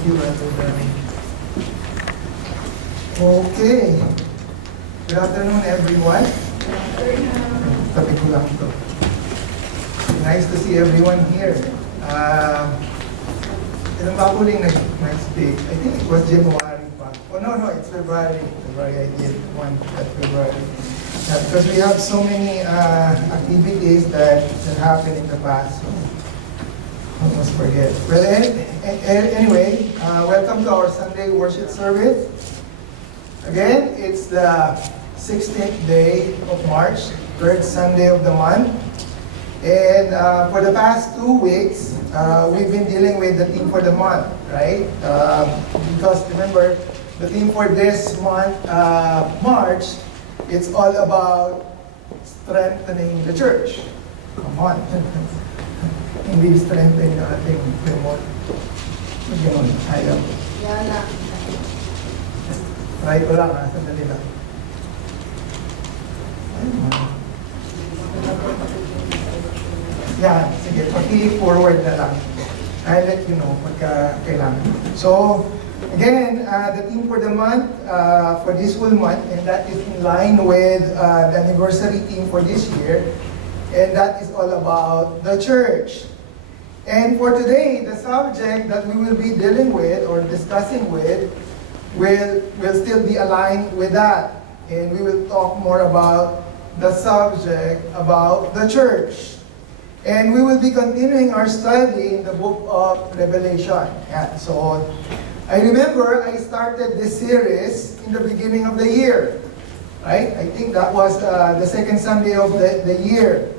Thank you, Brother Danny. Okay. Good afternoon, everyone. Tabi ko lang ito. Nice to see everyone here. Ilang ba po rin nag-speak? I think it was January pa. Oh, no, it's February. I did one at February. Because we have so many activities that happened in the past. So, almost forget. Well, anyway, welcome to our Sunday worship service. Again, it's the 16th day of March, third Sunday of the month. And for the past 2 weeks, we've been dealing with the theme for the month, right? Because remember, the theme for this month, March, it's all about strengthening the church. Come on. Hindi strengthen yung ating remote. Ganun, ayaw. Yana. Try ko lang sandali lang. Yan, sige, paki-forward na lang. I'll let you know pagka kailangan. So, again, the theme for the month, for this whole month, and that is in line with the anniversary theme for this year, and that is all about the church. And for today, the subject that we will be dealing with or discussing with will still be aligned with that. And we will talk more about the subject about the church. And we will be continuing our study in the book of Revelation. Yeah, so I remember I started this series in the beginning of the year. Right? I think that was the second Sunday of the year.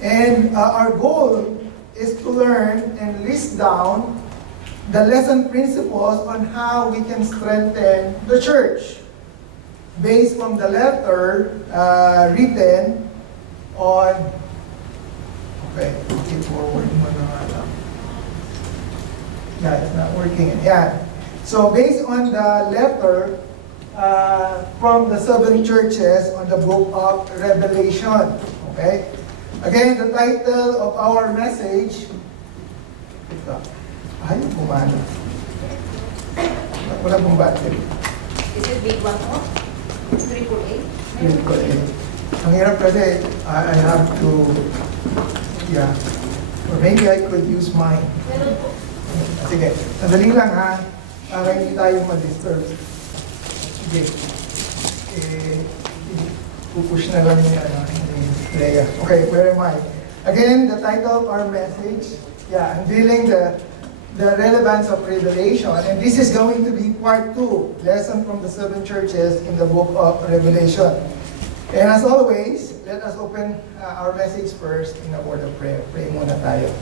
And our goal is to learn and list down the lesson principles on how we can strengthen the church based on the letter written on. Okay, keep forward mo na nga lang. Yeah, it's not working. Yeah. So based on the letter from the 7 churches on the book of Revelation. Okay? Again, the title of our message. Ayaw gumana. Wala pong battery. Is it big one mo? AAA? Ang hirap kasi, I have to, yeah. Or maybe I could use mine. Meron po. Sige, sandali lang ha. Para hindi tayo ma-disturb. Sige. Pupush na lang niya, Leia. Okay, where am I? Again, the title of our message, unveiling the relevance of Revelation. And this is going to be part 2, lesson from the 7 churches in the book of Revelation. And as always, let us open our message first in a word of prayer. Pray muna tayo.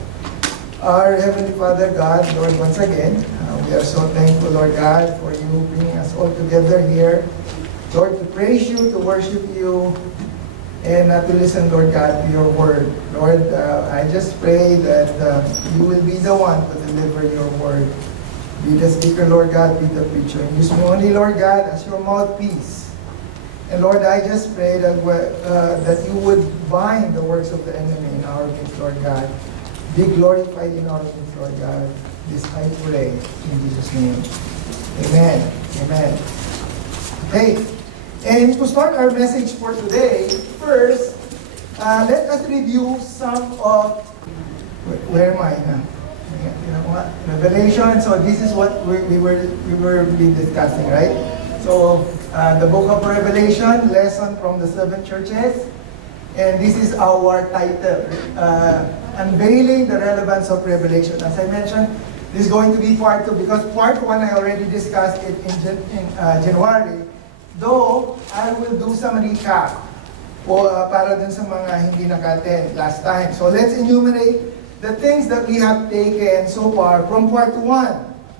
Our Heavenly Father, God, Lord, once again, we are so thankful, Lord God, for you bringing us all together here. Lord, to praise you, to worship you, and to listen, Lord God, to your word. Lord, I just pray that you will be the one to deliver your word. Be the speaker, Lord God, be the preacher. And use me only, Lord God, as your mouthpiece. And Lord, I just pray that that you would bind the works of the enemy in our midst, Lord God. Be glorified in our midst, Lord God. This I pray in Jesus' name. Amen. Amen. Okay. And to start our message for today, first, let us review some of, where am I now? You know what? Revelation. So this is what we were discussing, right? So the book of Revelation, lesson from the 7 churches, and this is our title, unveiling the relevance of Revelation. As I mentioned, this is going to be part 2 because part 1 I already discussed it in January. Though, I will do some recap para dun sa mga hindi naka-attend last time. So let's enumerate the things that we have taken so far from part 1.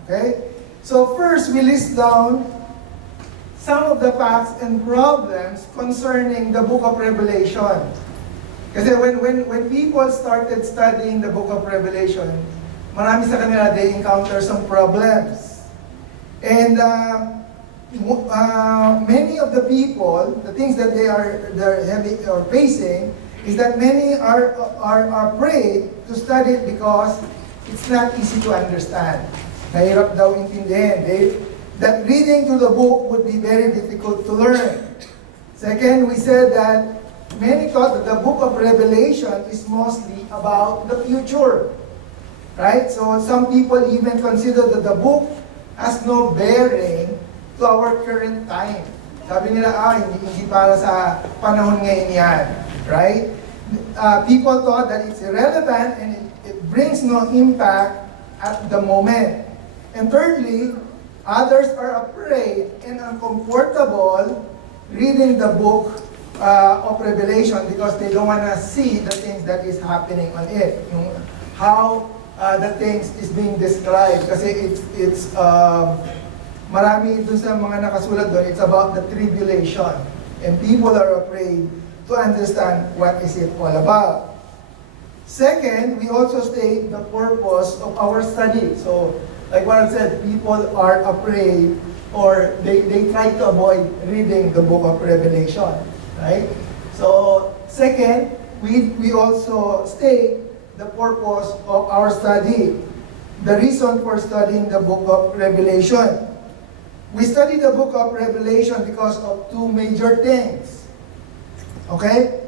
Okay? So first, we list down some of the facts and problems concerning the book of Revelation. Kasi when people started studying the book of Revelation, marami sa kanila, they encounter some problems. And many of the people, the things that they're facing is that many are afraid to study it because it's not easy to understand. Nahirap daw intindihin. That reading through the book would be very difficult to learn. Second, we said that many thought that the book of Revelation is mostly about the future. Right? So some people even consider that the book has no bearing to our current time. Sabi nila, hindi para sa panahon ngayon yan. Right? People thought that it's irrelevant and it brings no impact at the moment. And thirdly, others are afraid and uncomfortable reading the book of Revelation because they don't want to see the things that is happening on it. How the things is being described. Kasi it's marami dun sa mga nakasulat doon, it's about the tribulation. And people are afraid to understand what is it all about. Second, we also state the purpose of our study. So, like what I said, people are afraid or they try to avoid reading the book of Revelation. Right? So, second, we also state the purpose of our study. The reason for studying the book of Revelation. We study the book of Revelation because of two major things. Okay?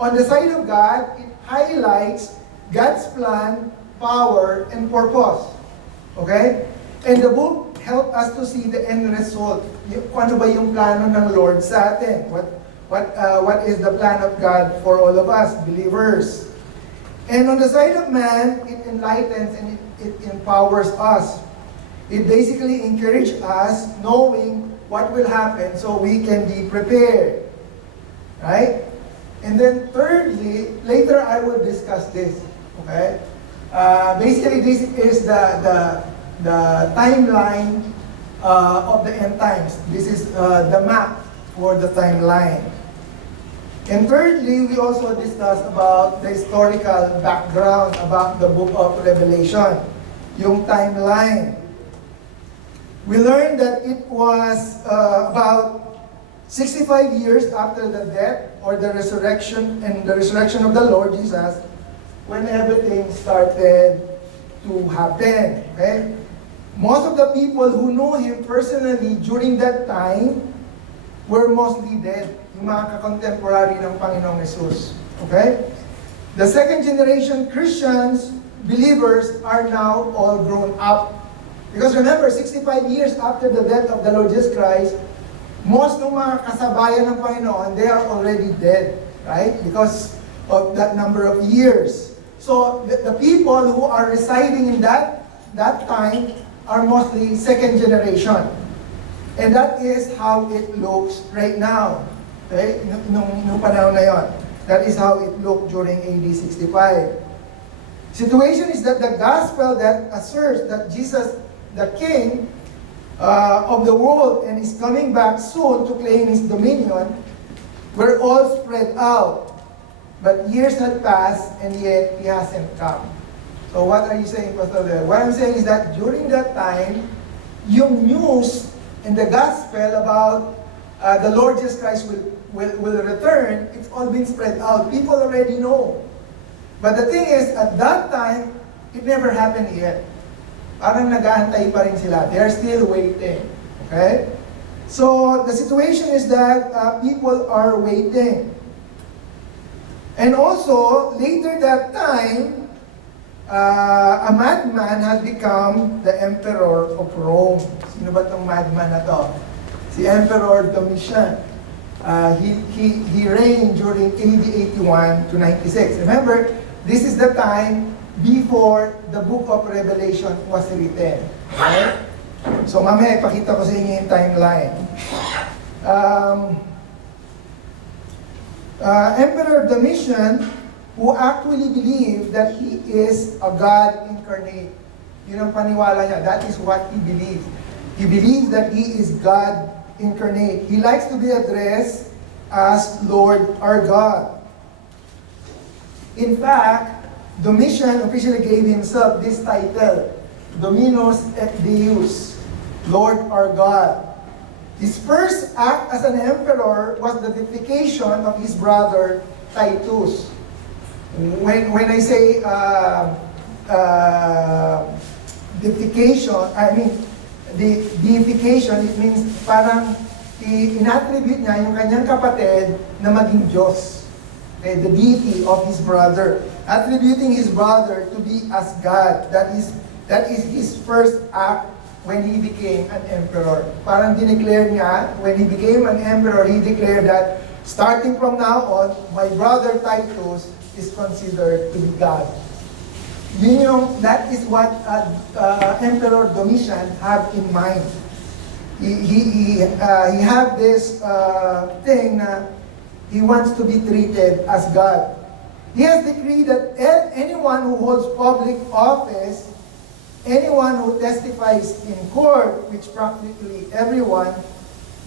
On the side of God, it highlights God's plan, power, and purpose. Okay? And the book helps us to see the end result. Kung ano ba yung plano ng Lord sa atin? What is the plan of God for all of us, believers? And on the side of man, it enlightens and it empowers us. It basically encourages us knowing what will happen so we can be prepared. Right? And then thirdly, later I will discuss this. Okay? Basically, this is the timeline of the end times. This is the map for the timeline. And thirdly, we also discuss about the historical background about the book of Revelation, yung timeline. We learned that it was about 65 years after the death or the resurrection and the resurrection of the Lord Jesus when everything started to happen. Okay? Most of the people who knew Him personally during that time were mostly dead. Yung mga kakontemporary ng Panginoong Jesus. Okay? The second generation Christians, believers, are now all grown up. Because remember, 65 years after the death of the Lord Jesus Christ, most ng mga kasabayan ng Panginoon, they are already dead. Right? Because of that number of years. So, the people who are residing in that time are mostly second generation. And that is how it looks right now. Okay? Nung panahon na yon. That is how it looked during AD 65. Situation is that the gospel that asserts that Jesus, the King of the world, and is coming back soon to claim His dominion, were all spread out. But years had passed, and yet He hasn't come. So what are you saying, Pastor Del? What I'm saying is that during that time, yung news and the gospel about the Lord Jesus Christ will return, it's all been spread out. People already know. But the thing is, at that time, it never happened yet. Parang nag-aantay pa rin sila. They're still waiting. Okay? So, the situation is that people are waiting. And also, later that time, a madman has become the emperor of Rome. Sino ba itong madman na to? Si Emperor Domitian. He reigned during AD 81 to 96. Remember, this is the time before the book of Revelation was written. Right? So mamaya ipakita ko sa inyo yung timeline. Emperor Domitian, who actually believed that he is a God incarnate. Yun ang paniwala niya. That is what he believes. He believes that he is God incarnate. He likes to be addressed as Lord our God. In fact, Domitian officially gave himself this title, Dominus et Deus, Lord our God. His first act as an emperor was the deification of his brother Titus. When I say deification, it means parang inattribute niya yung kanyang kapatid na maging Diyos. Okay, the deity of his brother. Attributing his brother to be as God. That is his first act when he became an emperor. Parang dineclare niya, when he became an emperor, he declared that starting from now on, my brother Titus is considered to be God. That is what Emperor Domitian had in mind. He had this thing na he wants to be treated as God. He has decreed that anyone who holds public office, anyone who testifies in court, which practically everyone,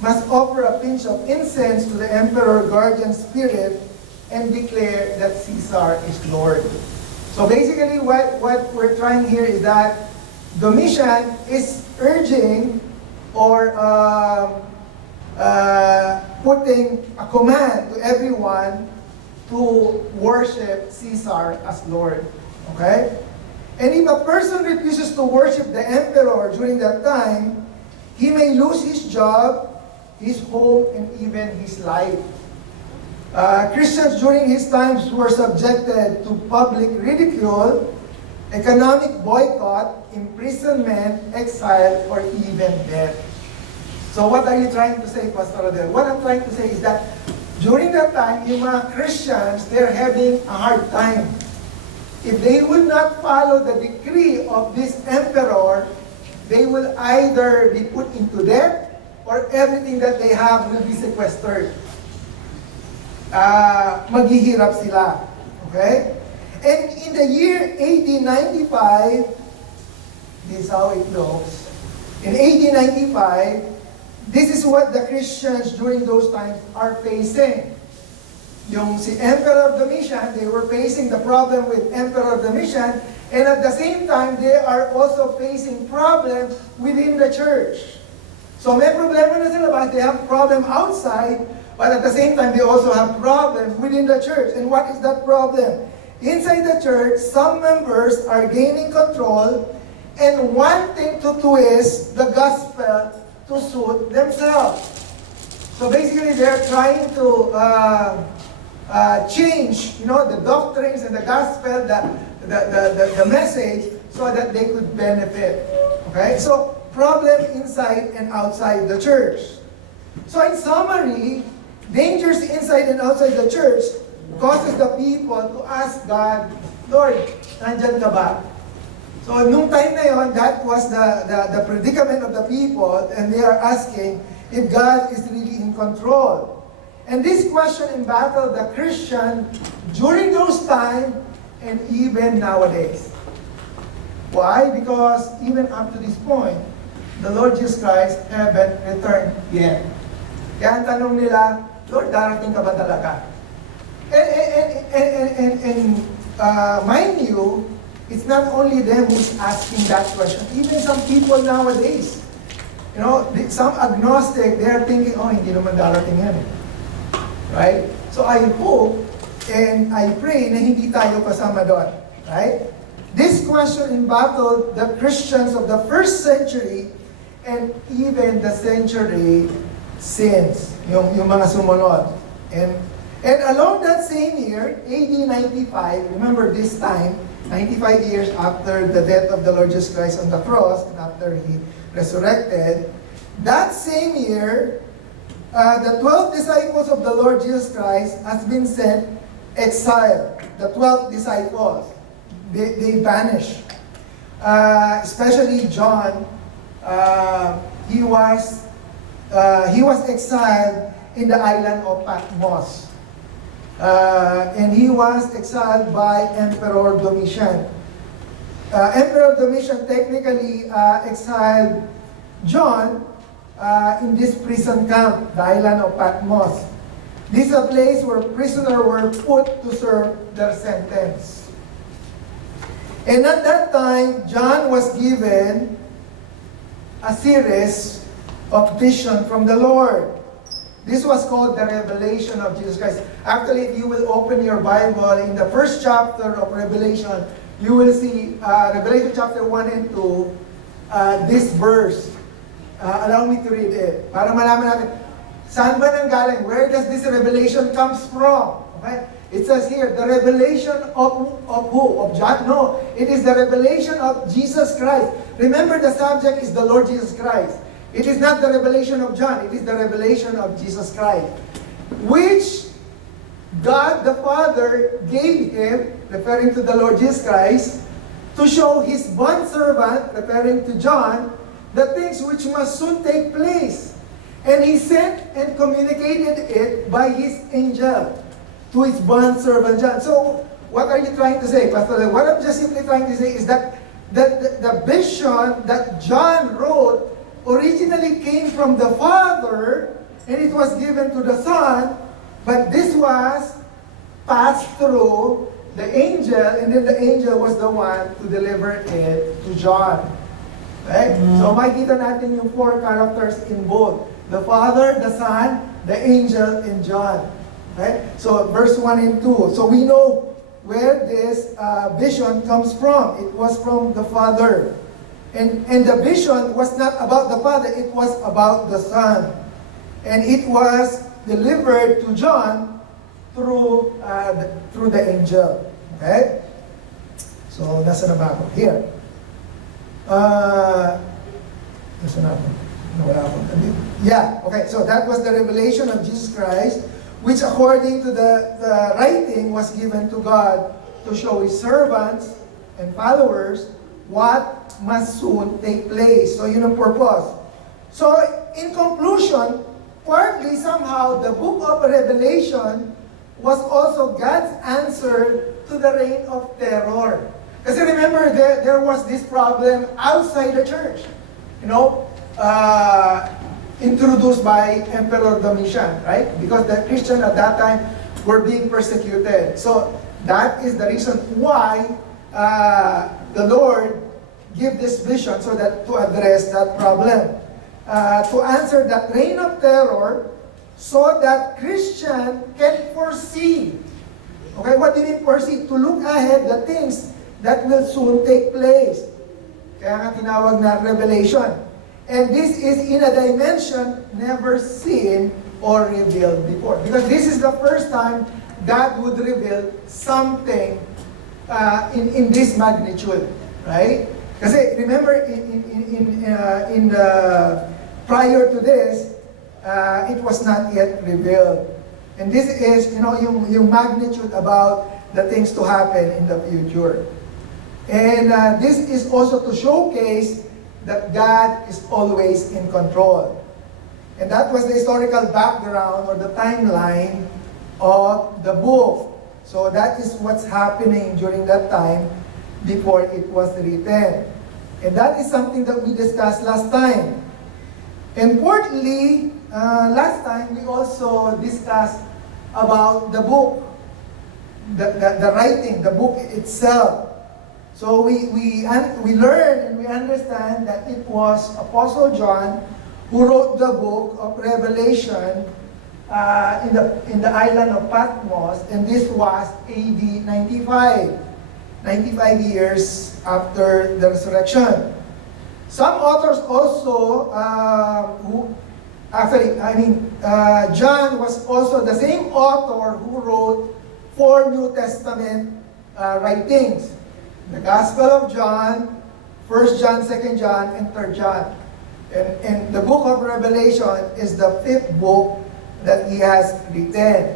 must offer a pinch of incense to the emperor guardian spirit and declare that Caesar is Lord. So basically what we're trying here is that Domitian is urging or putting a command to everyone to worship Caesar as Lord. Okay? And if a person refuses to worship the emperor during that time, he may lose his job, his home, and even his life. Christians during his times were subjected to public ridicule, economic boycott, imprisonment, exile, or even death. So what are you trying to say, Pastor Adel? What I'm trying to say is that during that time, yung mga Christians, they're having a hard time. If they will not follow the decree of this emperor, they will either be put into death or everything that they have will be sequestered. Maghihirap sila. Okay? And in the year AD 95, this is how it looks. In AD 95, this is what the Christians during those times are facing. Yung si Emperor Domitian, they were facing the problem with Emperor Domitian, and at the same time, they are also facing problems within the church. So may problema na sila ba? They have problem outside, but at the same time, they also have problem within the church. And what is that problem? Inside the church, some members are gaining control and wanting to twist the gospel to suit themselves. So basically, they're trying to change, the doctrines and the gospel, the message, so that they could benefit. Okay? So, problem inside and outside the church. So in summary, dangers inside and outside the church causes the people to ask God, Lord, nandyan ka ba? So nung time na yon, that was the predicament of the people, and they are asking if God is really in control. And this question embattled the Christian during those times and even nowadays. Why? Because even up to this point, the Lord Jesus Christ haven't returned yet. Kaya ang tanong nila, Lord, darating ka ba talaga? And mind you, it's not only them who's asking that question. Even some people nowadays, some agnostic, they're thinking, hindi naman darating yan. Right? So I hope and I pray na hindi tayo kasama doon. Right? This question embattled the Christians of the first century and even the century since, yung mga sumunod. And along that same year, AD 95, remember this time, 95 years after the death of the Lord Jesus Christ on the cross and after He resurrected, that same year, the 12 disciples of the Lord Jesus Christ has been sent exile. The 12 disciples, they vanished. Especially John, he was exiled in the island of Patmos. And he was exiled by Emperor Domitian. Emperor Domitian technically exiled John in this prison camp, the island of Patmos. This is a place where prisoners were put to serve their sentence. And at that time, John was given a series of vision from the Lord. This was called the revelation of Jesus Christ. Actually, if you will open your Bible in the first chapter of Revelation, you will see Revelation chapter 1 and 2, this verse. Allow me to read it. Para malaman natin, saan ba nanggaling? Where does this revelation comes from? Okay? It says here, the revelation of who? Of John? No, it is the revelation of Jesus Christ. Remember, the subject is the Lord Jesus Christ. It is not the revelation of John, it is the revelation of Jesus Christ, which God the Father gave him, referring to the Lord Jesus Christ, to show his bondservant, referring to John, the things which must soon take place. And he sent and communicated it by his angel to his bondservant John. So, what are you trying to say, Pastor? What I'm just simply trying to say is that the vision that John wrote originally came from the Father, and it was given to the Son, but this was passed through the angel, and then the angel was the one to deliver it to John. Okay? So makikita natin yung four characters in both. The Father, the Son, the angel, and John. Okay? So verse 1 and 2. So we know where this vision comes from. It was from the Father. And the vision was not about the Father, it was about the Son. And it was delivered to John through the angel. Okay? So, nasa na ba ako? Here. Nasa na ako? Nawala ako. Yeah, okay. So, that was the revelation of Jesus Christ, which according to the writing was given to God to show his servants and followers what must soon take place. So, yun ang purpose. So, in conclusion, partly somehow the book of Revelation was also God's answer to the reign of terror. Kasi remember, there was this problem outside the church. You know, introduced by Emperor Domitian, right? Because the Christians at that time were being persecuted. So, that is the reason why the Lord gave this vision so that to address that problem. To answer that reign of terror so that Christian can foresee. Okay, what do you mean foresee? To look ahead the things that will soon take place. Kaya nga tinawag na revelation. And this is in a dimension never seen or revealed before. Because this is the first time God would reveal something in this magnitude. Right? Kasi remember, in the prior to this, it was not yet revealed. And this is, yung magnitude about the things to happen in the future. And this is also to showcase that God is always in control. And that was the historical background or the timeline of the book. So that is what's happening during that time before it was written. And that is something that we discussed last time. Importantly, last time we also discussed about the book, the writing, the book itself. So we learn and we understand that it was Apostle John who wrote the book of Revelation in the island of Patmos, and this was AD 95 years after the resurrection. Some authors also, John was also the same author who wrote 4 New Testament writings. The Gospel of John, 1 John, 2 John, and 3 John. And the book of Revelation is the 5th book that he has written.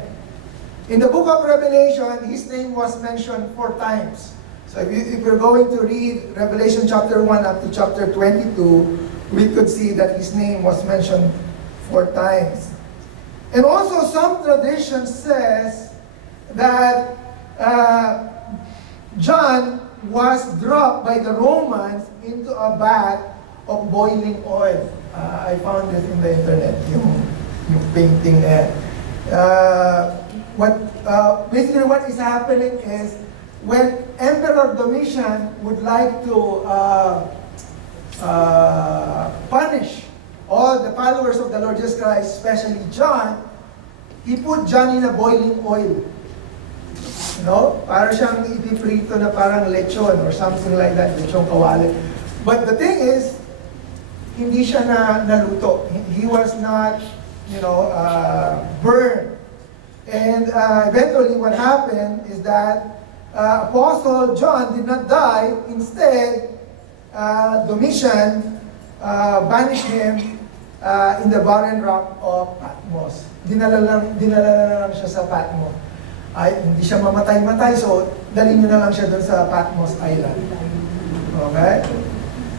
In the book of Revelation, his name was mentioned 4 times. So if you're going to read Revelation chapter 1 up to chapter 22, we could see that his name was mentioned 4 times. And also some tradition says that John was dropped by the Romans into a bath of boiling oil. I found this in the internet, yung painting there. Basically what is happening is when Emperor Domitian would like to punish all the followers of the Lord Jesus Christ, especially John, he put John in a boiling oil. No? Para siyang ipiprito na parang lechon or something like that, lechon kawali. But the thing is, hindi siya naluto. He was not, burned. And eventually what happened is that Apostle John did not die. Instead, Domitian banished him in the barren rock of Patmos. Dinala na lang siya sa Patmos. Ay, hindi siya mamatay-matay, so dalhin nyo na lang siya doon sa Patmos Island. Okay?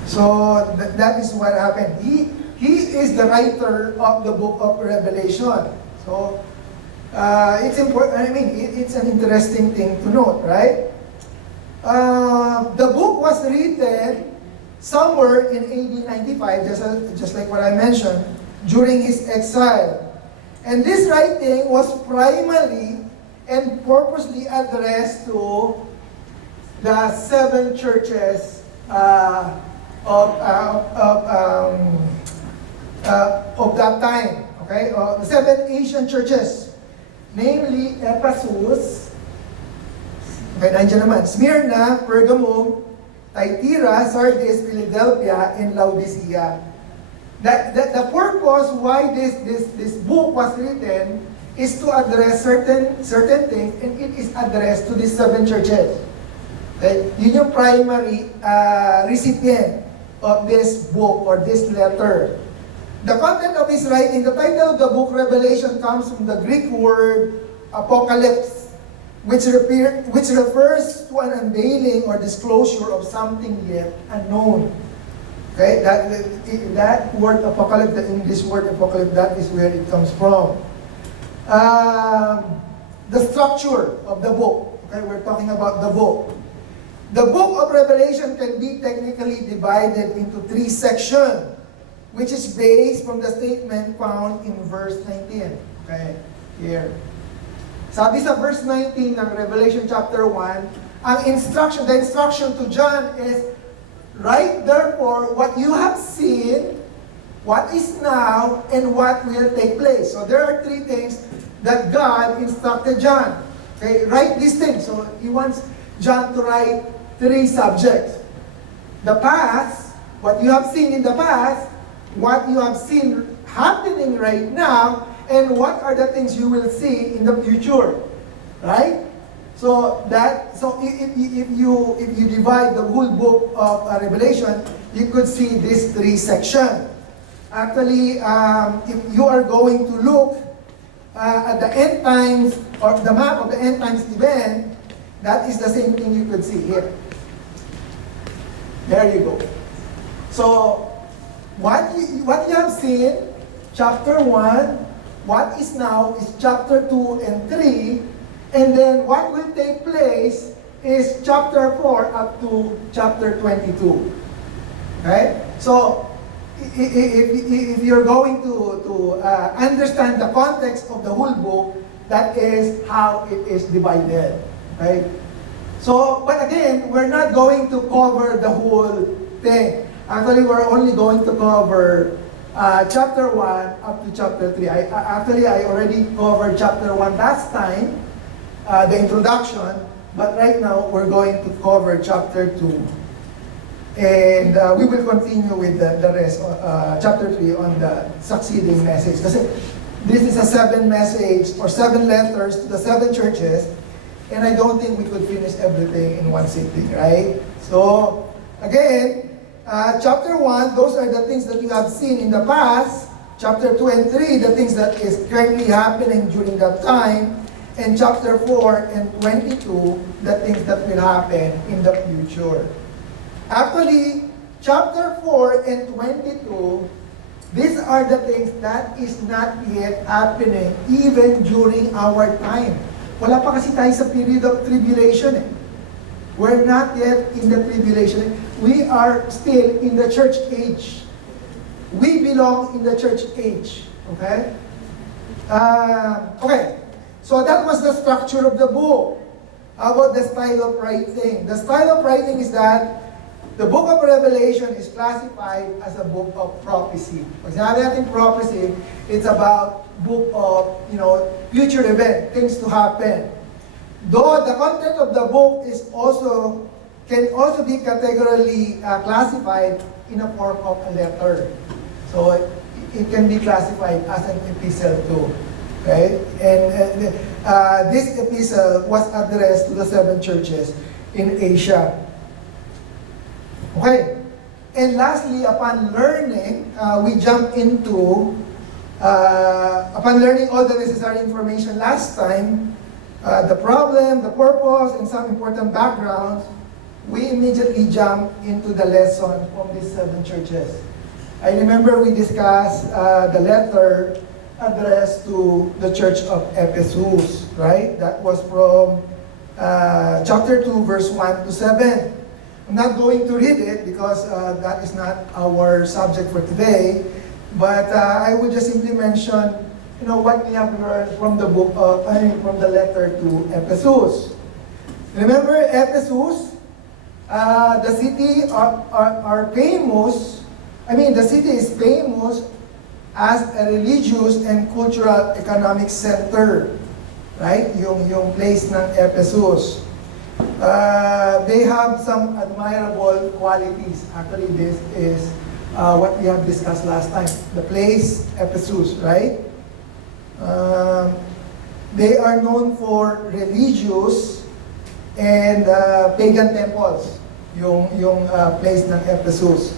So, that is what happened. He is the writer of the book of Revelation. So, it's important, it's an interesting thing to note, right? The book was written somewhere in AD 95, just like what I mentioned, during his exile. And this writing was primarily and purposely addressed to the 7 churches of that time. Okay, the 7 Asian churches, namely Ephesus. Okay, nandiyan naman, Smyrna, Pergamum, Thyatira, Sardis, Philadelphia, and Laodicea. The purpose why this book was written is to address certain things, and it is addressed to these 7 churches. Okay? Yun yung primary recipient of this book or this letter. The content of his writing, the title of the book, Revelation, comes from the Greek word apocalypse, which refers to an unveiling or disclosure of something yet unknown. Okay, that word apocalypse, the English word apocalypse, that is where it comes from. The structure of the book. Okay, we're talking about the book. The book of Revelation can be technically divided into 3 sections, which is based from the statement found in verse 19. Okay, here. Sabi sa verse 19 ng Revelation chapter 1, the instruction to John is, write therefore what you have seen, what is now, and what will take place. So there are 3 things that God instructed John. Okay, write these things. So he wants John to write 3 subjects. The past, what you have seen in the past, what you have seen happening right now, and what are the things you will see in the future. Right? So if you divide the whole book of Revelation, you could see these 3 sections. Actually, if you are going to look at the end times, or the map of the end times event, that is the same thing you could see here. There you go. So, what you have seen, chapter 1, what is now is chapter 2 and 3, and then what will take place is chapter 4 up to chapter 22. Okay? So, if you're going to understand the context of the whole book, that is how it is divided. Okay? So, but again, we're not going to cover the whole thing. Actually, we're only going to cover chapter 1 up to chapter 3. I already covered chapter 1 last time, the introduction, but right now we're going to cover chapter 2. And we will continue with the rest, chapter 3 on the succeeding message. Kasi this is a 7 message or 7 letters to the 7 churches, and I don't think we could finish everything in one sitting, right? So, again, chapter 1, those are the things that you have seen in the past. Chapter 2 and 3, the things that is currently happening during that time. And chapter 4 and 22, the things that will happen in the future. Actually, chapter 4 and 22, these are the things that is not yet happening even during our time. Wala pa kasi tayo sa period of tribulation eh. We're not yet in the tribulation. We are still in the church age. We belong in the church age. Okay? Okay. So that was the structure of the book. How about the style of writing? The style of writing is that the book of Revelation is classified as a book of prophecy. Pag sinabi natin prophecy, it's about book of, future event, things to happen. Though the content of the book can also be categorically classified in a form of a letter. So it can be classified as an epistle too. Okay? And this epistle was addressed to the 7 churches in Asia. Okay. And lastly, upon learning, upon learning all the necessary information last time, the problem, the purpose, and some important backgrounds, we immediately jump into the lesson from these 7 churches. I remember we discussed the letter addressed to the church of Ephesus, right? That was from chapter 2, verse 1 to 7. I'm not going to read it because that is not our subject for today. But I would just simply mention, what we have learned from the from the letter to Ephesus. Remember Ephesus, the city are famous. The city is famous as a religious and cultural economic center, right? Yung place ng Ephesus. They have some admirable qualities. Actually, this is what we have discussed last time. The place, Ephesus, right? They are known for religious and pagan temples, yung place ng Ephesus.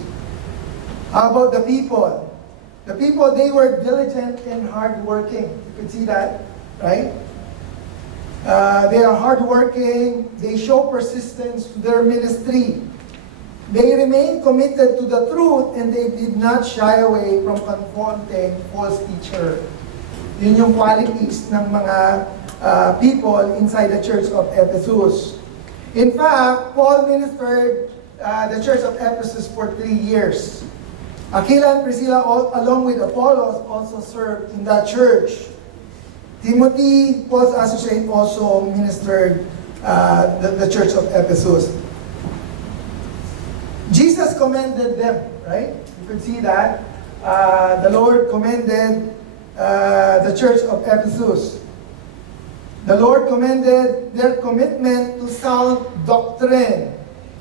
How about the people? The people, they were diligent and hardworking. You can see that, right? They are hardworking. They show persistence to their ministry. They remain committed to the truth and they did not shy away from confronting false teacher. Yun yung qualities ng mga people inside the church of Ephesus. In fact, Paul ministered the church of Ephesus for 3 years. Aquila and Priscilla, along with Apollos, also served in that church. Timothy, Paul's associate, also ministered the church of Ephesus. Jesus commended them, right? You could see that. The Lord commended the church of Ephesus. The Lord commended their commitment to sound doctrine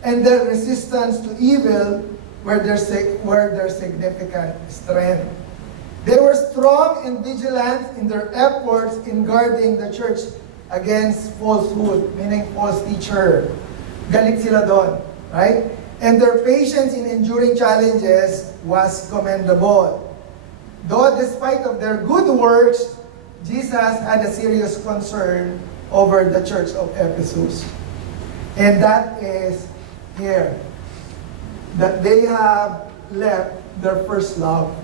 and their resistance to evil were their significant strength. They were strong and vigilant in their efforts in guarding the church against falsehood, meaning false teacher. Galit sila doon, right? And their patience in enduring challenges was commendable. Though despite of their good works, Jesus had a serious concern over the church of Ephesus. And that is here, that they have left their first love.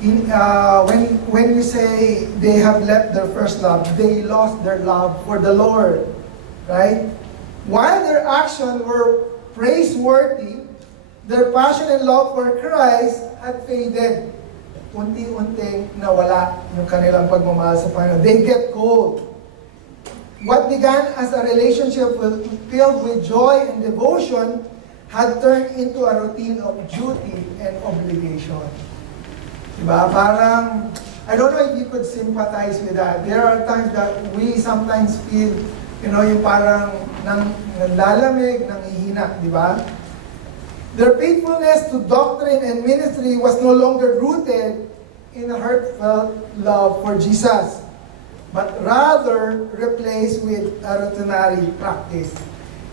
When we say they have left their first love, they lost their love for the Lord, right? While their actions were praiseworthy, their passion and love for Christ had faded. Unti-unting nawala yung kanilang pagmamahal sa Panginoon. They get cold. What began as a relationship filled with joy and devotion had turned into a routine of duty and obligation. Diba? Parang, I don't know if you could sympathize with that. There are times that we sometimes feel, yung parang nanlalamig, nanghihina, di ba? Their faithfulness to doctrine and ministry was no longer rooted in a heartfelt love for Jesus, but rather replaced with a routinary practice.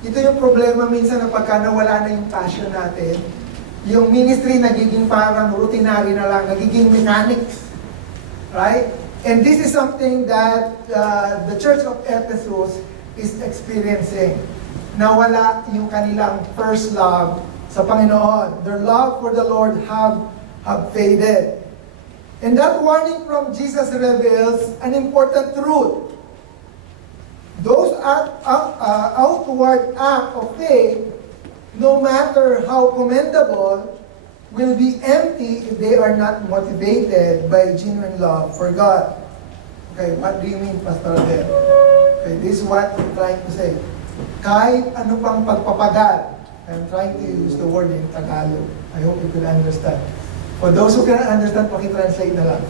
Ito yung problema minsan na pagka nawala na yung passion natin, yung ministry nagiging parang routinary na lang, nagiging mechanics. Right? And this is something that the church of Ephesus is experiencing. Nawala yung kanilang first love sa Panginoon. Their love for the Lord have faded. And that warning from Jesus reveals an important truth. Those outward acts of faith, no matter how commendable, will be empty if they are not motivated by genuine love for God. Okay, what do you mean, Pastor Adel? Okay, this is what I'm trying to say. Kahit ano pang pagpapagal, I'm trying to use the word in Tagalog. I hope you could understand. For those who cannot understand, pakitranslate na lang.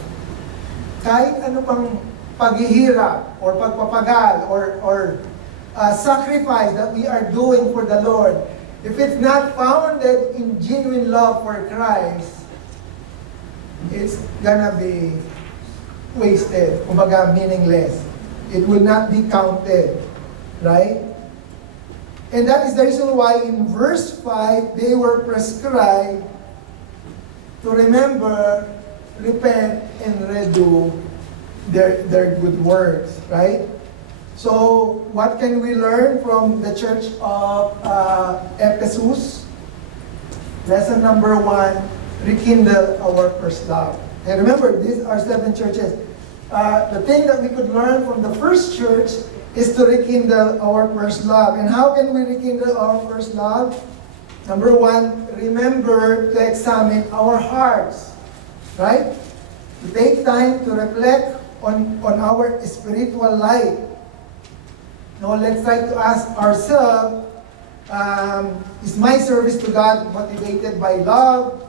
Kahit ano pang paghihirap or pagpapagal or sacrifice that we are doing for the Lord, if it's not founded in genuine love for Christ, it's gonna be wasted, kumbaga meaningless. It will not be counted, right? And that is the reason why in verse 5, they were prescribed to remember, repent, and redo their good works, right? So, what can we learn from the church of Ephesus? Lesson number 1, rekindle our first love. And remember, these are 7 churches. The thing that we could learn from the first church is to rekindle our first love. And how can we rekindle our first love? Number 1, remember to examine our hearts, right? To take time to reflect on our spiritual life. Now, let's try to ask ourselves, is my service to God motivated by love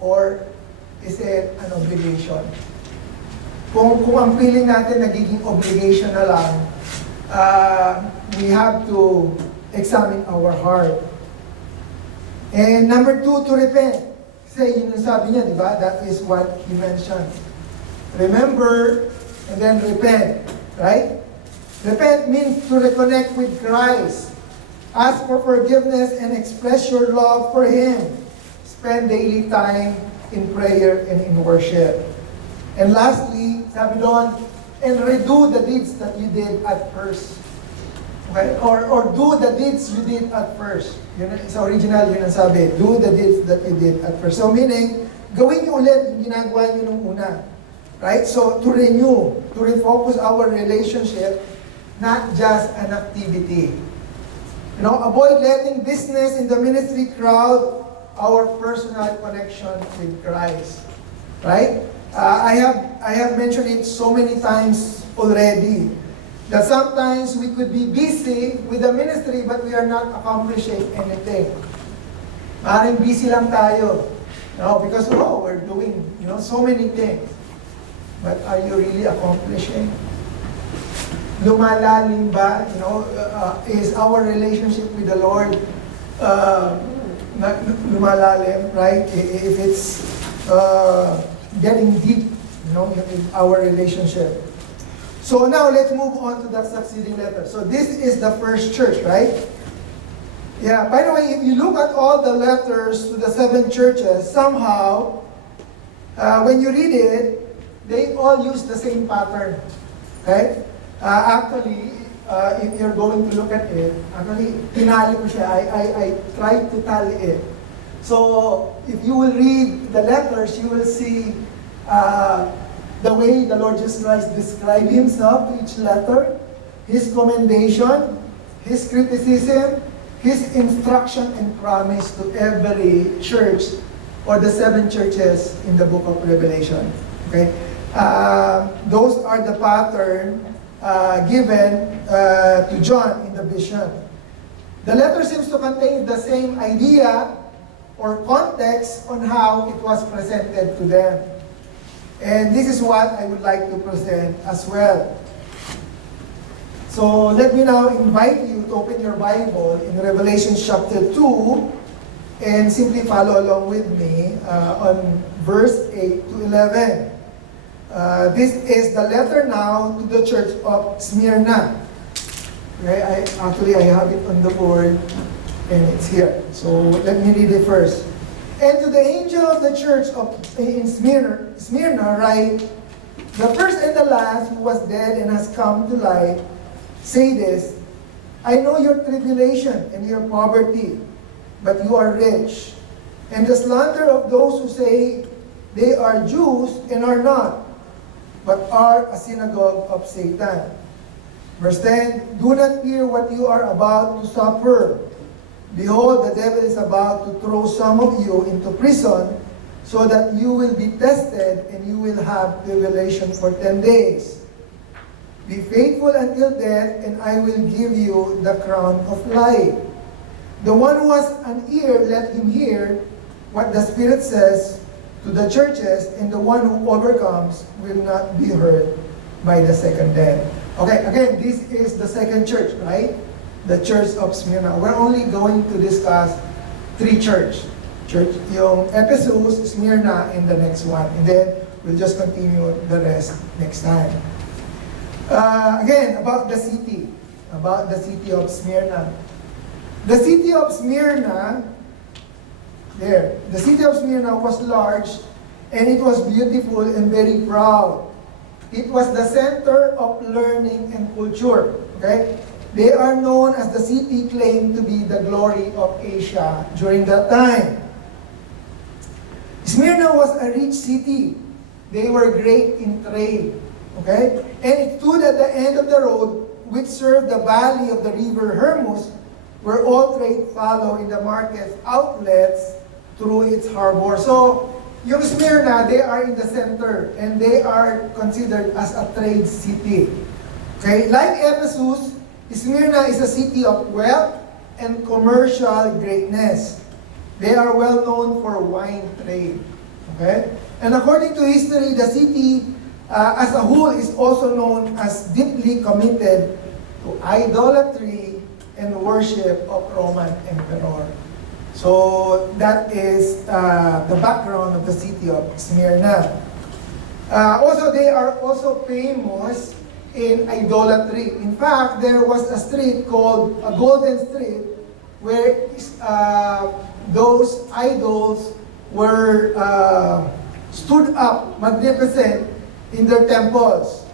or is it an obligation? Kung ang feeling natin nagiging obligation na lang, we have to examine our heart. And number 2, to repent. Kasi yun yung sabi niya, di ba? That is what he mentioned. Remember, and then repent. Right? Repent means to reconnect with Christ. Ask for forgiveness and express your love for Him. Spend daily time in prayer and in worship. And lastly, sabi doon, and redo the deeds that you did at first. Okay? Or do the deeds you did at first. Yun, sa original, yun ang sabi. Do the deeds that you did at first. So meaning, gawin niyo ulit yung ginagawa niyo nung una. Right? So, to renew, to refocus our relationship, not just an activity. You know, avoid letting business in the ministry crowd our personal connection with Christ. Right? I have mentioned it so many times already that sometimes we could be busy with the ministry but we are not accomplishing anything. Maaaring busy lang tayo. No, because we're doing, so many things. But are you really accomplishing? Lumalalim ba? Is our relationship with the Lord lumalalim, right? If it's getting deep, in our relationship. So now let's move on to the succeeding letter. So this is the first church, right? Yeah, by the way, if you look at all the letters to the 7 churches, somehow, when you read it, they all use the same pattern. Okay? Actually, if you're going to look at it, actually, tinali ko siya. I tried to tally it. So, if you will read the letters, you will see the way the Lord Jesus Christ described Himself to each letter, His commendation, His criticism, His instruction and promise to every church or the 7 churches in the book of Revelation. Okay? Those are the pattern given to John in the vision. The letter seems to contain the same idea or context on how it was presented to them. And this is what I would like to present as well. So let me now invite you to open your Bible in Revelation chapter 2 and simply follow along with me on verse 8 to 11. This is the letter now to the church of Smyrna. Okay, I have it on the board and it's here. So let me read it first. And to the angel of the church in Smyrna write, the first and the last who was dead and has come to life, say this, I know your tribulation and your poverty, but you are rich. And the slander of those who say they are Jews and are not, but are a synagogue of Satan. Verse 10, do not fear what you are about to suffer. Behold, the devil is about to throw some of you into prison, so that you will be tested and you will have tribulation for 10 days. Be faithful until death, and I will give you the crown of life. The one who has an ear, let him hear what the Spirit says to the churches, and the one who overcomes will not be hurt by the second death. Okay, again, this is the second church, right? The church of Smyrna. We're only going to discuss three church, yung Ephesus, Smyrna, and the next one. And then, we'll just continue the rest next time. Again, about the city of Smyrna. The city of Smyrna, the city of Smyrna was large, and it was beautiful and very proud. It was the center of learning and culture. Okay? They are known as the city claimed to be the glory of Asia during that time. Smyrna was a rich city. They were great in trade. Okay? And it stood at the end of the road which served the valley of the river Hermus, where all trade follow in the market's outlets through its harbor. So, yung Smyrna, they are in the center and they are considered as a trade city. Okay? Like Ephesus, Smyrna is a city of wealth and commercial greatness. They are well known for wine trade. Okay? And according to history, the city as a whole is also known as deeply committed to idolatry and worship of Roman emperor. So that is the background of the city of Smyrna. Also, they are also famous in idolatry. In fact, there was a street called a Golden Street where those idols were stood up, magnificent, in their temples.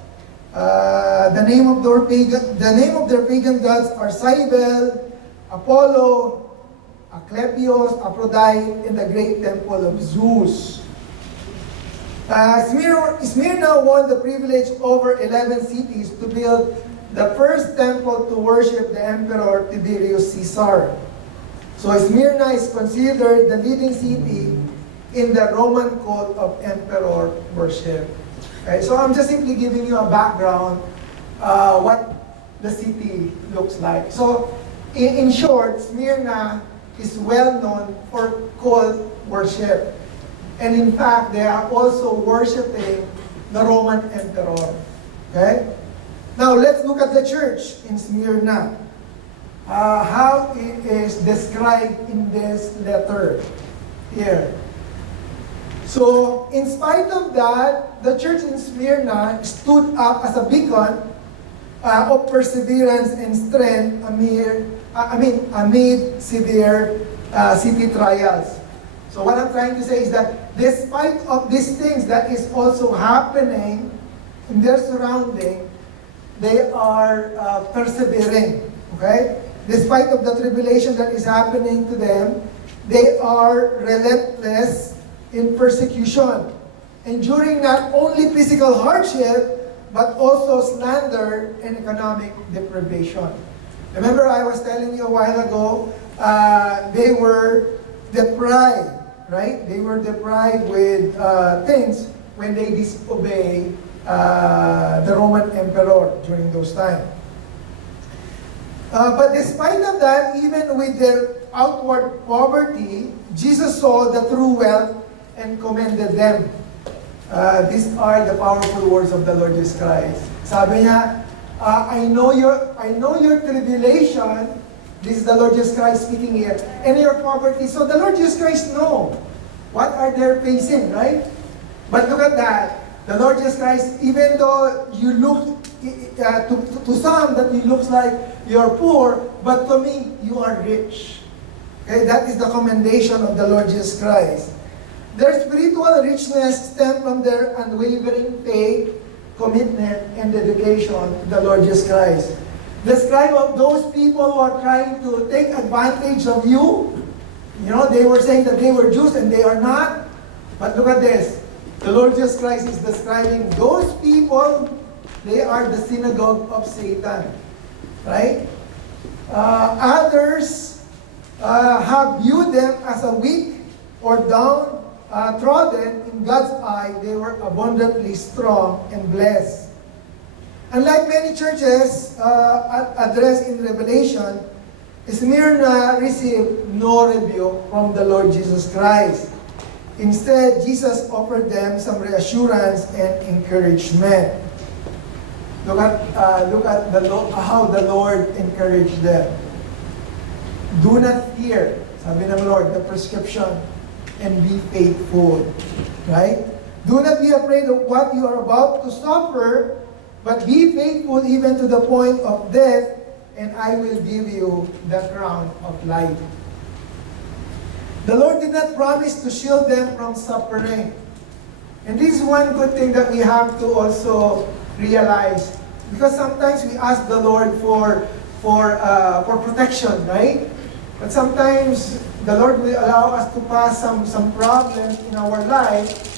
The name of their pagan gods are Cybele, Apollo, Asclepius, Aphrodite, and the great temple of Zeus. Smyrna won the privilege over 11 cities to build the first temple to worship the Emperor Tiberius Caesar. So Smyrna is considered the leading city in the Roman cult of emperor worship. Okay, so I'm just simply giving you a background what the city looks like. So in short, Smyrna is well known for cult worship. And in fact, they are also worshiping the Roman emperor. Okay? Now, let's look at the church in Smyrna. How it is described in this letter here. So, in spite of that, the church in Smyrna stood up as a beacon of perseverance and strength amid severe city trials. So what I'm trying to say is that despite of these things that is also happening in their surrounding, they are persevering. Okay? Despite of the tribulation that is happening to them, they are relentless in persecution, enduring not only physical hardship, but also slander and economic deprivation. Remember I was telling you a while ago, they were deprived, right? They were deprived with things when they disobey the Roman emperor during those times. But despite of that, even with their outward poverty, Jesus saw the true wealth and commended them. These are the powerful words of the Lord Jesus Christ. Sabi niya, I know your tribulation. This is the Lord Jesus Christ speaking here. And your poverty. So the Lord Jesus Christ knows what are they facing, right? But look at that. The Lord Jesus Christ, even though you look, to some that it looks like you're poor, but to me, you are rich. Okay, that is the commendation of the Lord Jesus Christ. Their spiritual richness stems from their unwavering faith, commitment, and dedication to the Lord Jesus Christ. Describe of those people who are trying to take advantage of you. You know, they were saying that they were Jews and they are not. But look at this. The Lord Jesus Christ is describing those people, they are the synagogue of Satan. Right? Others have viewed them as a weak or downtrodden. In God's eye, they were abundantly strong and blessed. Unlike many churches addressed in Revelation, Smyrna received no rebuke from the Lord Jesus Christ. Instead, Jesus offered them some reassurance and encouragement. Look at how the Lord encouraged them. Do not fear, sabi ng Lord, the prescription, and be faithful. Right? Do not be afraid of what you are about to suffer, but be faithful even to the point of death, and I will give you the crown of life. The Lord did not promise to shield them from suffering. And this is one good thing that we have to also realize. Because sometimes we ask the Lord for protection, right? But sometimes the Lord will allow us to pass some problems in our life.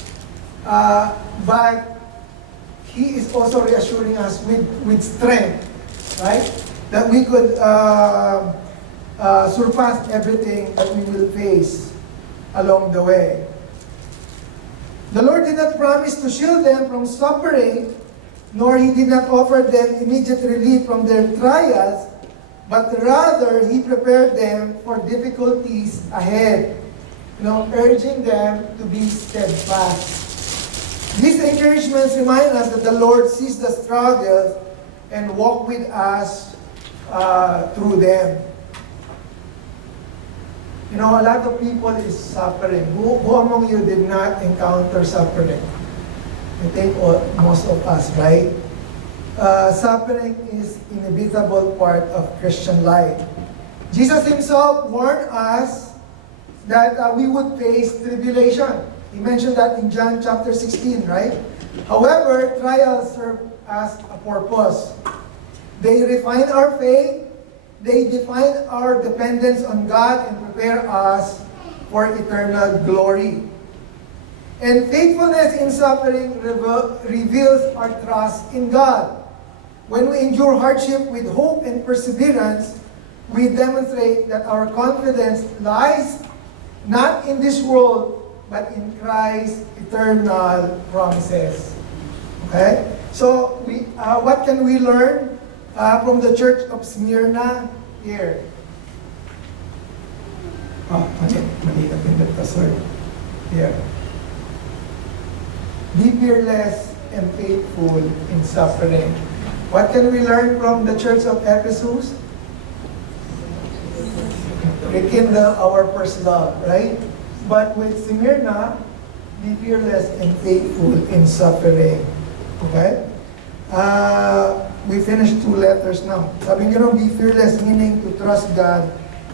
But He is also reassuring us with strength, right? That we could surpass everything that we will face along the way. The Lord did not promise to shield them from suffering, nor He did not offer them immediate relief from their trials, but rather He prepared them for difficulties ahead, urging them to be steadfast. These encouragements remind us that the Lord sees the struggles and walks with us through them. A lot of people is suffering. Who among you did not encounter suffering? I think most of us, right? Suffering is inevitable part of Christian life. Jesus Himself warned us that we would face tribulation. He mentioned that in John chapter 16, right? However, trials serve as a purpose. They refine our faith, they define our dependence on God, and prepare us for eternal glory. And faithfulness in suffering reveals our trust in God. When we endure hardship with hope and perseverance, we demonstrate that our confidence lies not in this world, but in Christ's eternal promises. Okay? So, what can we learn from the church of Smyrna here? Mali na pindot ka, sir. Here. Be fearless and faithful in suffering. What can we learn from the church of Ephesus? Rekindle our first love, right? But with Smyrna, be fearless and faithful in suffering. Okay? We finished 2 letters now. Sabi nyo, be fearless, meaning to trust God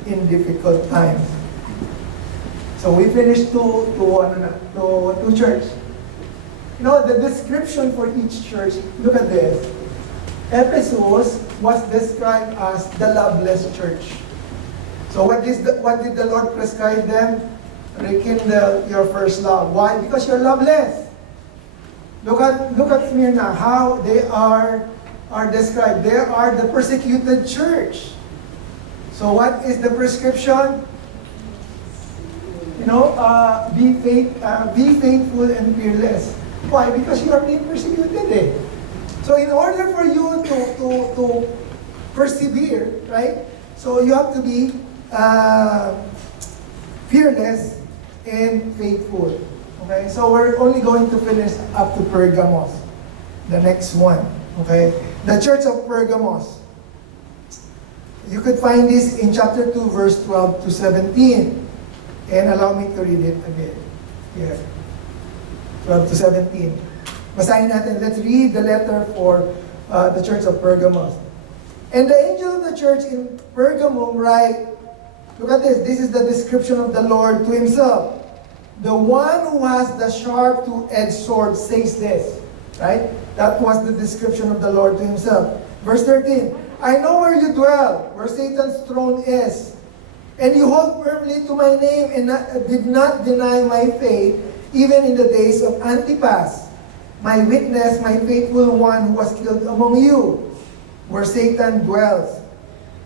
in difficult times. So we finished two church. The description for each church, look at this. Ephesus was described as the loveless church. So what did the Lord prescribe them? Rekindle your first love. Why? Because you're loveless. Look at Smyrna, how they are described. They are the persecuted church. So what is the prescription? Be faithful and fearless. Why? Because you are being persecuted. So in order for you to persevere, right? So you have to be fearless and faithful. Okay? So we're only going to finish up to Pergamos, the next one. Okay? The church of Pergamos. You could find this in chapter 2, verse 12 to 17. And allow me to read it again. Here. 12 to 17. Basahin natin. Let's read the letter for the church of Pergamos. And the angel of the church in Pergamum write, look at this. This is the description of the Lord to Himself. The one who has the sharp two-edged sword says this. Right? That was the description of the Lord to Himself. Verse 13. I know where you dwell, where Satan's throne is. And you hold firmly to my name and did not deny my faith, even in the days of Antipas, my witness, my faithful one who was killed among you, where Satan dwells.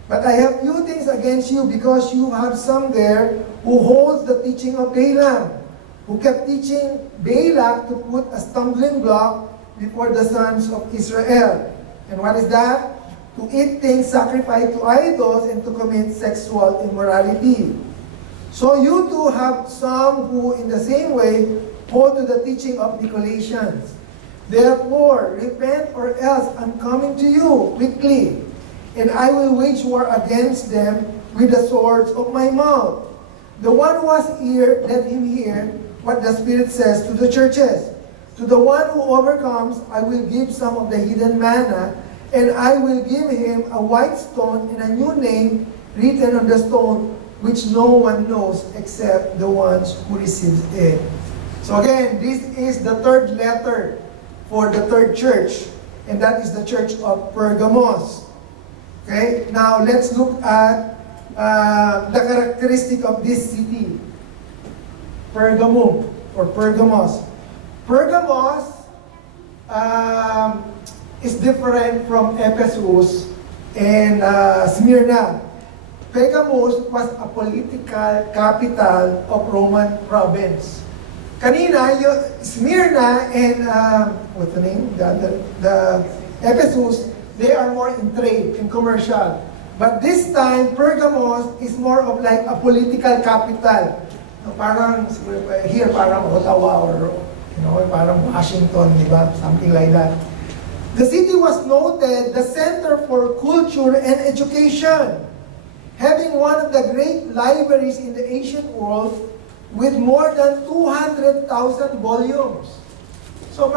But I have few things against you, because you have some there who holds the teaching of Balaam, who kept teaching Balak to put a stumbling block before the sons of Israel. And what is that? To eat things sacrificed to idols and to commit sexual immorality. So you too have some who in the same way hold to the teaching of Nicolaitans. Therefore, repent or else I'm coming to you quickly, and I will wage war against them with the swords of my mouth. The one who has ear, let him hear what the Spirit says to the churches. To the one who overcomes, I will give some of the hidden manna, and I will give him a white stone and a new name written on the stone, which no one knows except the ones who receive it. So again, this is the third letter for the third church, and that is the church of Pergamos. Okay, now let's look at the characteristic of this city, Pergamum or Pergamos. Pergamos is different from Ephesus and Smyrna. Pergamos was a political capital of Roman province. Kanina, Smyrna and what's the name? The Ephesus, they are more in trade, in commercial. But this time, Pergamos is more of like a political capital. Parang here, parang Ottawa or parang Washington, di ba? Something like that. The city was noted the center for culture and education, having one of the great libraries in the ancient world with more than 200,000 volumes. So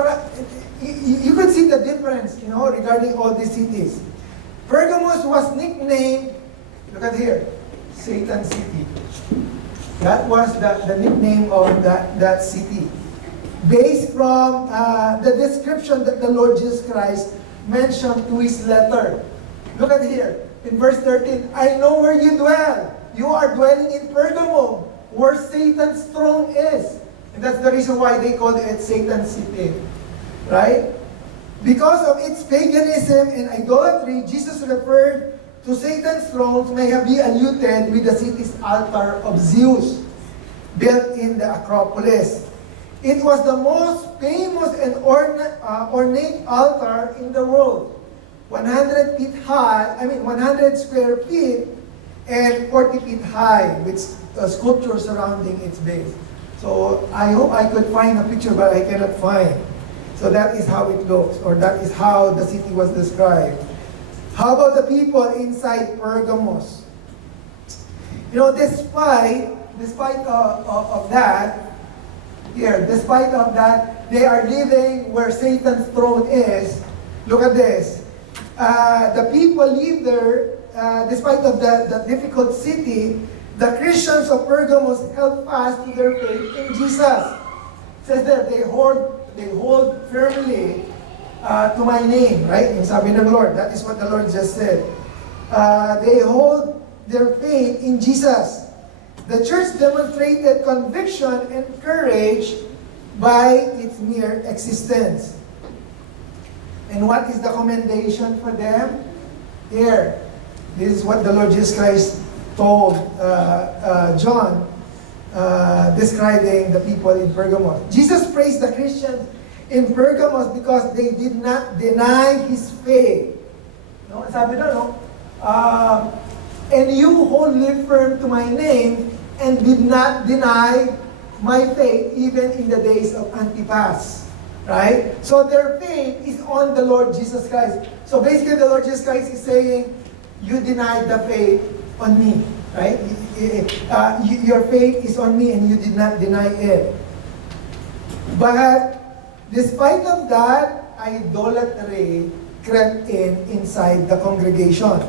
you could see the difference, regarding all these cities. Pergamos was nicknamed, look at here, Satan City. That was the nickname of that city, based from the description that the Lord Jesus Christ mentioned to his letter. Look at here, in verse 13, I know where you dwell. You are dwelling in Pergamum, where Satan's throne is. And that's the reason why they call it Satan's City. Right? Because of its paganism and idolatry, Jesus referred to Satan's throne may have been alluded with the city's altar of Zeus, built in the Acropolis. It was the most famous and ornate altar in the world. 100 feet high, 100 square feet and 40 feet high, with sculpture surrounding its base. So I hope I could find a picture, but I cannot find. So that is how it looks, or that is how the city was described. How about the people inside Pergamos? Despite of that, they are living where Satan's throne is. Look at this. The people live there, despite of the difficult city. The Christians of Pergamos held fast to their faith in Jesus. It says there, they hold firmly to my name, right? Yung sabi ng Lord, that is what the Lord just said. They hold their faith in Jesus. The church demonstrated conviction and courage by its mere existence. And what is the commendation for them? Here, this is what the Lord Jesus Christ told John, describing the people in Pergamos. Jesus praised the Christians in Pergamos because they did not deny His faith. No? Sabi na, no? And you hold firm to my name and did not deny my faith even in the days of Antipas. Right? So their faith is on the Lord Jesus Christ. So basically the Lord Jesus Christ is saying, you denied the faith on me. Right? Your faith is on me and you did not deny it. But despite of that, idolatry crept inside the congregation.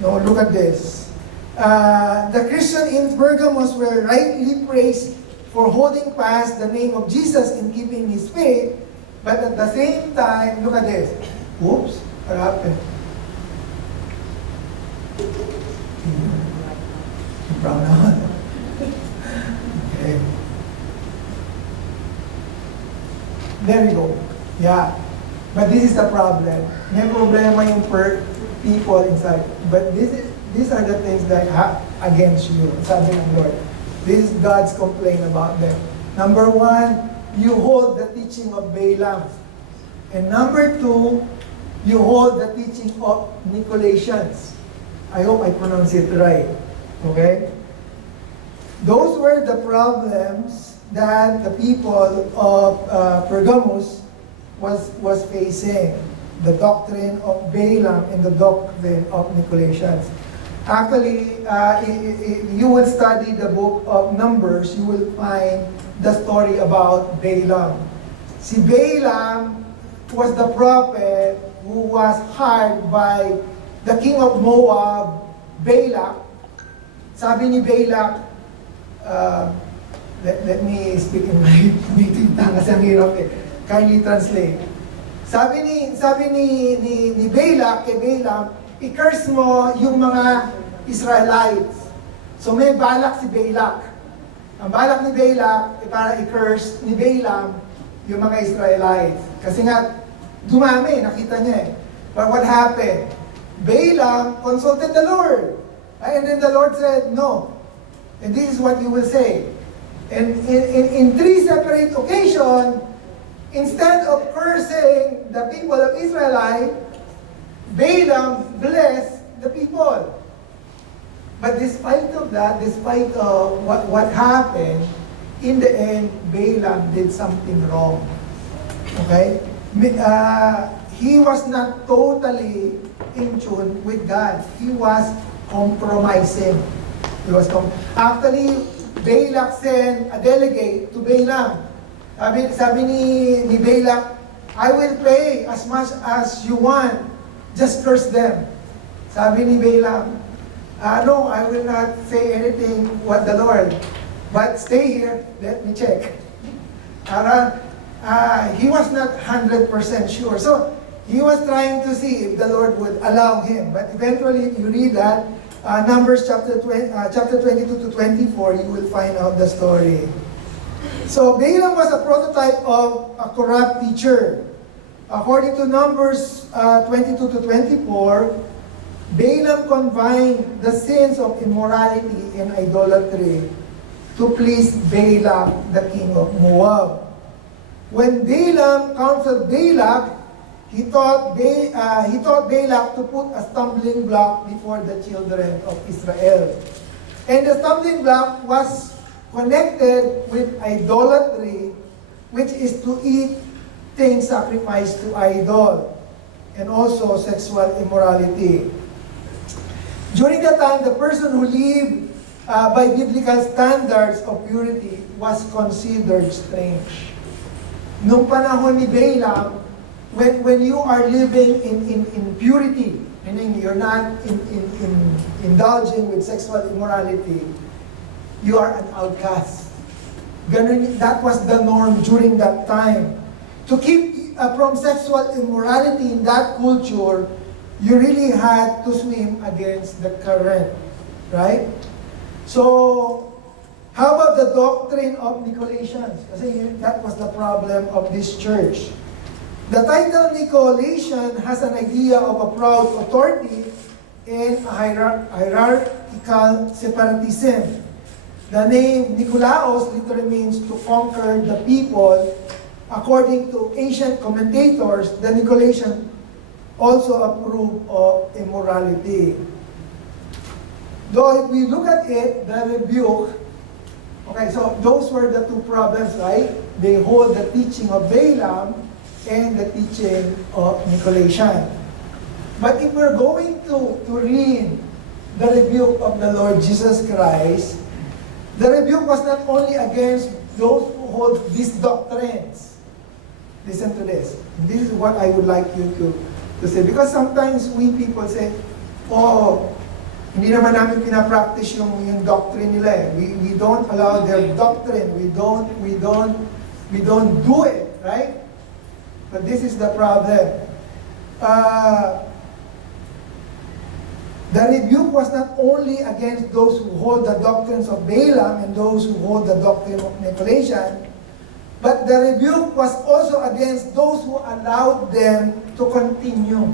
No, look at this. The Christians in Pergamos were rightly praised for holding fast the name of Jesus and keeping His faith, but at the same time, look at this. Oops, what happened? Brown out. Okay. There we go. Yeah. But this is the problem. May problema yung people inside. But these are the things that against you. Sabi ng Lord. This is God's complaint about them. Number one, you hold the teaching of Balaam. And number two, you hold the teaching of Nicolaitans. I hope I pronounce it right. Okay? Those were the problems that the people of Pergamos was facing, the doctrine of Balaam and the doctrine of Nicolaitans. Actually, you will study the book of Numbers, you will find the story about Balaam. Si Balaam was the prophet who was hired by the king of Moab, Balak. Sabi ni Balak, let me speak in my native tongue kasi ang hirap eh. Kindly translate. Sabi ni Balak kay Balaam, i-curse mo yung mga Israelites. So may balak si Balak. Ang balak ni Balak para i-curse ni Balaam yung mga Israelites. Kasi nga, dumami, nakita niya eh. But what happened? Balaam consulted the Lord. And then the Lord said, no. And this is what you will say. And in three separate occasions, instead of cursing the people of Israel, Balaam blessed the people. But despite of that, despite of what happened, in the end, Balaam did something wrong. Okay? He was not totally in tune with God. He was compromising. Actually, Balak sent a delegate to Balaam. Sabi ni Balak, I will pay as much as you want. Just curse them. Sabi ni Balaam, no, I will not say anything what the Lord. But stay here, let me check. He was not 100% sure. So, he was trying to see if the Lord would allow him. But eventually, if you read that, Numbers chapter 22 to 24, you will find out the story. So, Balaam was a prototype of a corrupt teacher. According to Numbers 22 to 24, Balaam combined the sins of immorality and idolatry to please Balak, the king of Moab. When Balaam counseled Balak, he taught Balak to put a stumbling block before the children of Israel. And the stumbling block was connected with idolatry, which is to eat things sacrificed to idol, and also sexual immorality. During that time, the person who lived by biblical standards of purity was considered strange. Nung panahon ni Balaam, when you are living in purity, meaning you're not indulging with sexual immorality, you are an outcast. That was the norm during that time. To keep from sexual immorality in that culture, you really had to swim against the current, right? So, how about the doctrine of Nicolaitans? Kasi that was the problem of this church. The title Nicolaitan has an idea of a proud authority and a hierarchical separatism. The name Nicolaos literally means to conquer the people. According to ancient commentators, the Nicolaitans also approve of immorality. Though if we look at it, the rebuke, okay, so those were the two problems, right? They hold the teaching of Balaam and the teaching of Nicolaitan. But if we're going to read the rebuke of the Lord Jesus Christ, the rebuke was not only against those who hold these doctrines. Listen to this. This is what I would like you to say. Because sometimes we people say, oh, hindi naman namin pinapractice yung doctrine nila eh. We don't allow their doctrine. We don't do it, right? But this is the problem. The rebuke was not only against those who hold the doctrines of Balaam and those who hold the doctrine of Nicolaitan, but the rebuke was also against those who allowed them to continue.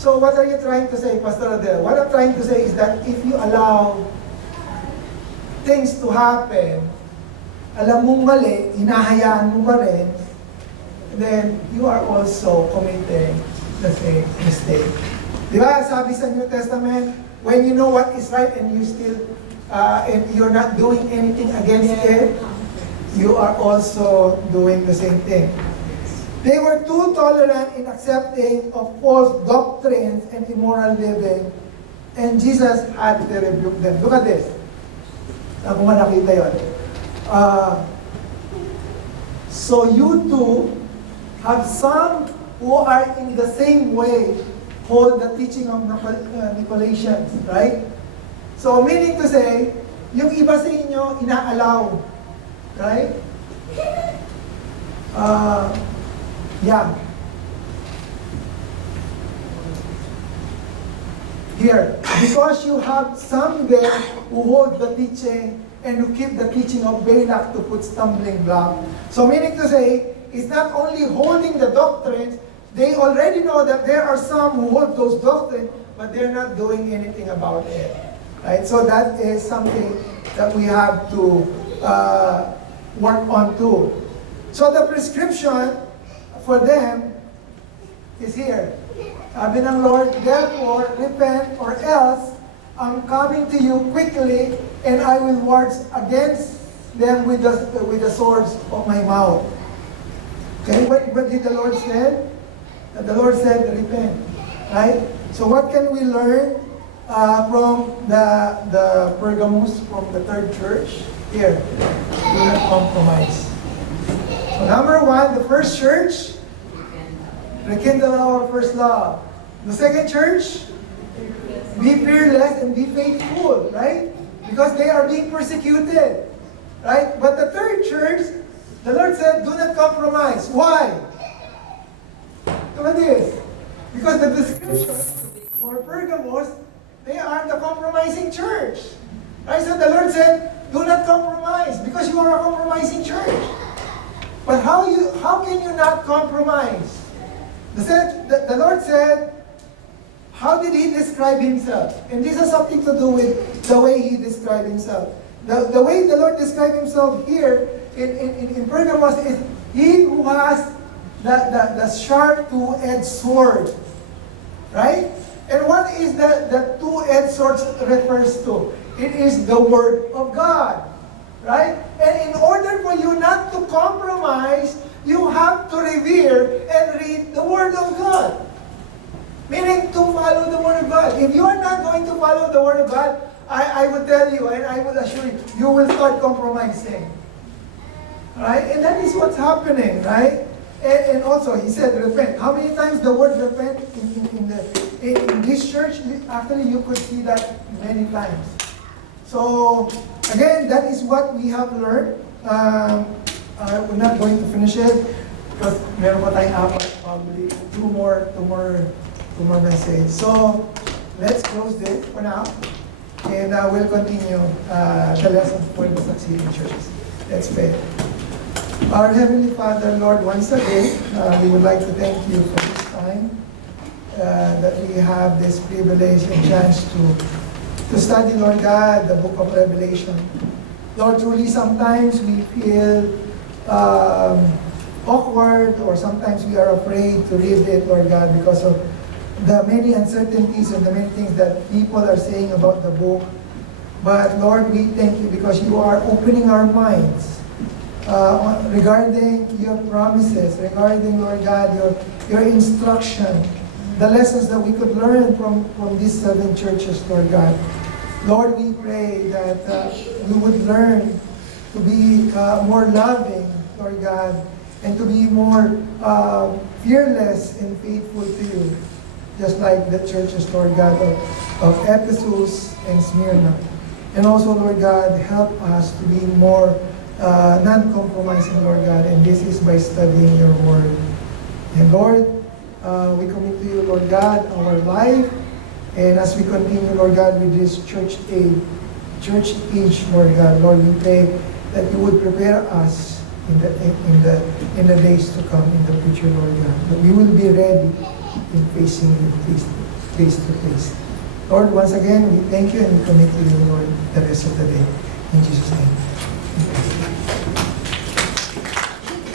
So what are you trying to say, Pastor Adel? What I'm trying to say is that if you allow things to happen, alam mong mali, hinahayaan mo pa rin, then you are also committing the same mistake. Di ba, sabi sa New Testament, when you know what is right and you still, and you're not doing anything against it, you are also doing the same thing. They were too tolerant in accepting of false doctrines and immoral living. And Jesus had to rebuke them. Look at this. Kung nakita yun. So you too have some who are in the same way hold the teaching of Nicolaitans, right? So meaning to say, yung iba sa inyo inaalaw, right? Yeah. Here, because you have some there who hold the teaching and who keep the teaching of Balak to put stumbling block. So meaning to say, it's not only holding the doctrines, they already know that there are some who hold those doctrines, but they're not doing anything about it. Right? So that is something that we have to work on too. So the prescription for them is here. Sabi ng Lord, therefore, repent or else I'm coming to you quickly and I will ward against them with the swords of my mouth. Okay, what did the Lord say? The Lord said, repent. Right? So what can we learn from the Pergamos, from the third church? Here, do not compromise. So number one, the first church, rekindle our first love. The second church, be fearless and be faithful, right? Because they are being persecuted, right? But the third church, the Lord said, do not compromise. Why? Look at this. Because the description for Pergamos, they are the compromising church. Right? So the Lord said, do not compromise because you are a compromising church. But how can you not compromise? The Lord said, how did He describe Himself? And this has something to do with the way He described Himself. The way the Lord described Himself here in Pergamos is He who has the sharp two-edged sword. Right? And what is the two-edged sword refers to? It is the Word of God. Right? And in order for you not to compromise, you have to revere and read the Word of God. Meaning to follow the Word of God. If you are not going to follow the Word of God, I would tell you and I would assure you, you will start compromising. Right? And that is what's happening, right? And also, He said, repent. How many times the word repent in this church? Actually, you could see that many times. So, again, that is what we have learned. We're not going to finish it because meron pa tayong apat, probably two more messages. So, let's close this for now. And we'll continue the lessons for the succeeding churches. Let's pray. Our Heavenly Father, Lord, once again, we would like to thank you for this time that we have this privilege and chance to study, Lord God, the book of Revelation. Lord, truly sometimes we feel awkward or sometimes we are afraid to read it, Lord God, because of the many uncertainties and the many things that people are saying about the book. But Lord, we thank you because you are opening our minds regarding your promises, regarding, Lord God, your instruction, the lessons that we could learn from these 7 churches, Lord God. Lord, we pray that we would learn to be more loving, Lord God, and to be more fearless and faithful to you, just like the churches, Lord God, of Ephesus and Smyrna. And also, Lord God, help us to be more non-compromising, Lord God, and this is by studying your word. And Lord, we commit to you, Lord God, our life, and as we continue, Lord God, with this church age, Lord God, Lord, we pray that you would prepare us in the days to come, in the future, Lord God, that we will be ready in facing you face to face. Lord, once again, we thank you and we commit to you, Lord, the rest of the day. In Jesus' name.